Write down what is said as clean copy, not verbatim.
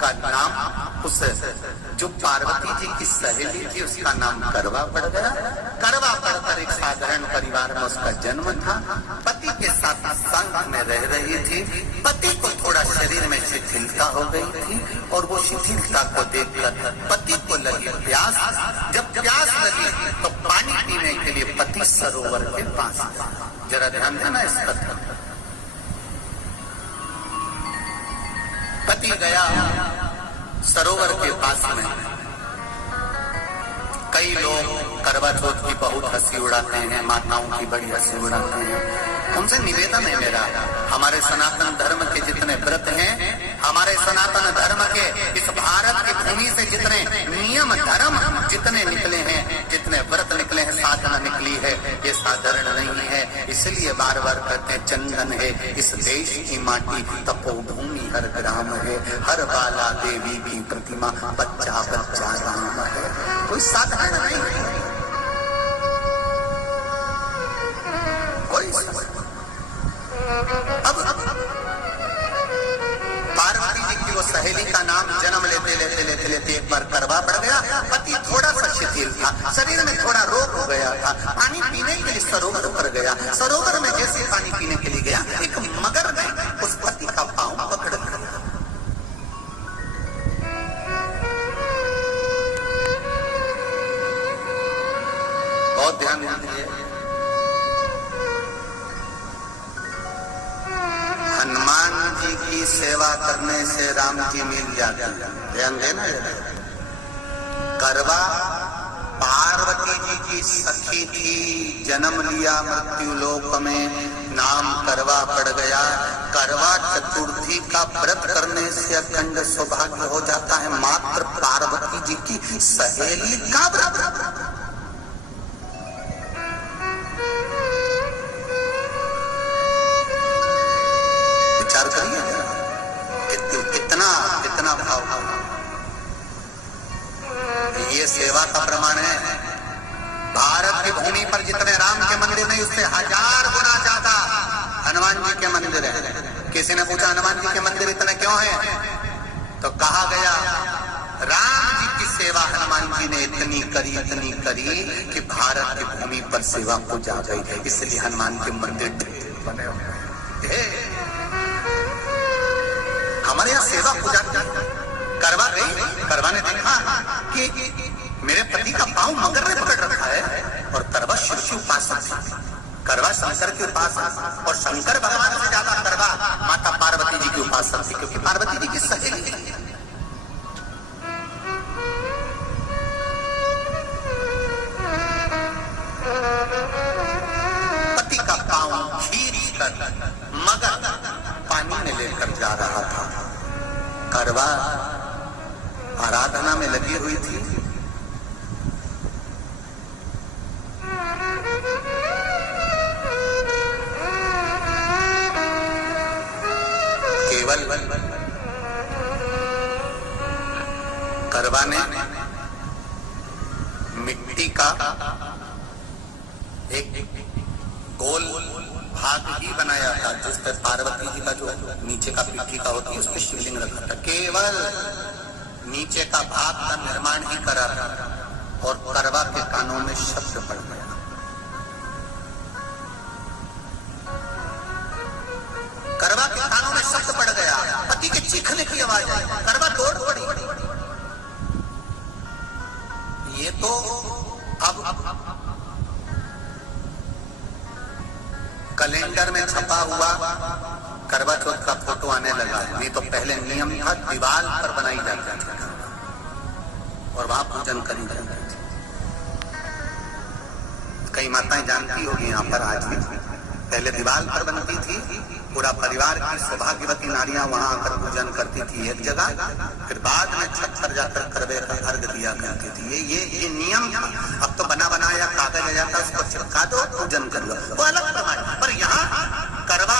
का नाम, उस जो पार्वती जी की सहेली थी उसका नाम करवा पड़ गया। करवा पड़कर एक साधारण परिवार में उसका जन्म था। पति के साथ संग में रह रही थी। पति को थोड़ा शरीर में शिथिलता हो गई थी और वो शिथिलता को देखकर पति को लगी प्यास। जब प्यास लगी तो पानी पीने के लिए पति सरोवर के पास गया। जरा ध्यान देना इस कथा। पति गया सरोवर के पास में। कई लोग करवा चौथ की बहुत हंसी उड़ाते हैं, माताओं की बड़ी हंसी उड़ाते हैं। उनसे निवेदन है मेरा, हमारे सनातन धर्म के जितने व्रत हैं, हमारे सनातन धर्म के इस भारत की भूमि से जितने नियम धर्म जितने निकले हैं, जितने व्रत निकले हैं, साधना निकली है, ये साधारण नहीं है। इसलिए बार बार कहते हैं चंदन है इस देश की माटी, तपोभूमि हर ग्राम है, हर बाला देवी की प्रतिमा, बच्चा बच्चा राम है। कोई साधारण नहीं है, कोई। अब पार्वती जी की वो सहेली का नाम जन्म लेते लेते लेते लेते एक बार करवा पड़ गया। पति थोड़ा सा शिथिल था, शरीर में थोड़ा रोग हो गया था। पानी पीने के लिए सरोवर पर गया। सरोवर में जैसे पानी पीने के लिए गया, एक मगर ने उस पति का पांव पकड़ लिया। बहुत ध्यान दीजिए। हनुमान जी की सेवा करने से राम जी मिल जाते हैं। ध्यान देना। करवा पार्वती जी की सखी थी, जन्म लिया मृत्यु लोक में, नाम करवा पड़ गया। करवा चतुर्थी का व्रत करने से अखंड सौभाग्य हो जाता है। मात्र पार्वती जी की सहेली का व्रत। विचार करिए कितना कितना भाव। ये सेवा का प्रमाण है। भारत की भूमि पर जितने राम के मंदिर नहीं, उससे 1000 गुना ज्यादा हनुमान जी के मंदिर है। किसी ने पूछा हनुमान जी के मंदिर इतने क्यों हैं? तो कहा गया राम जी की सेवा हनुमान जी ने इतनी करी कि भारत की भूमि पर सेवा पूजा गई। इसलिए हनुमान के मंदिर बने हुए हैं। हमारे यहाँ सेवा पूजा करवा गई। करवा ने देखा कि मेरे पति का पांव मगर ने पकड़ रखा है और करवा शिव की उपासक थी। करवा शंकर की उपासक, और शंकर भगवान से ज्यादा करवा माता पार्वती जी की उपासक थी, क्योंकि पार्वती जी की सहेली थी। पति का पांव खींच कर मगर पानी में लेकर जा रहा था। करवा आराधना में लगी हुई थी। केवल करवा ने मिट्टी का एक गोल भाग ही बनाया था, जिस पर पार्वती जी का जो नीचे का पिट्ठी का होती है उस पर शिवलिंग रखा था। केवल नीचे का भाग का निर्माण ही करा था और करवा के कानों में शब्द पड़ गया। करवा के कानों में शब्द पड़ गया, पति के चीखने की आवाज आई। करवा दौड़ पड़ी। ये तो अब कैलेंडर में छपा हुआ करवा चौथ का फोटो आने लगा। नहीं तो पहले नियम था, दीवार पर बनाई जाती थी और वहां पूजन करी जाती थी। कई माताएं जानती होगी यहाँ पर आज भी, पहले दीवार पर बनती थी, पूरा परिवार की सौभाग्यवती नारियां वहां आकर पूजन करती थी एक जगह, फिर बाद में छत पर जाकर करवे का अर्घ दिया करती थी। ये नियम था। अब तो बना बनाया कागज आ जाता, उसको चिपका दो, पूजन कर लो, वो अलग प्रमाण। पर यहाँ करवा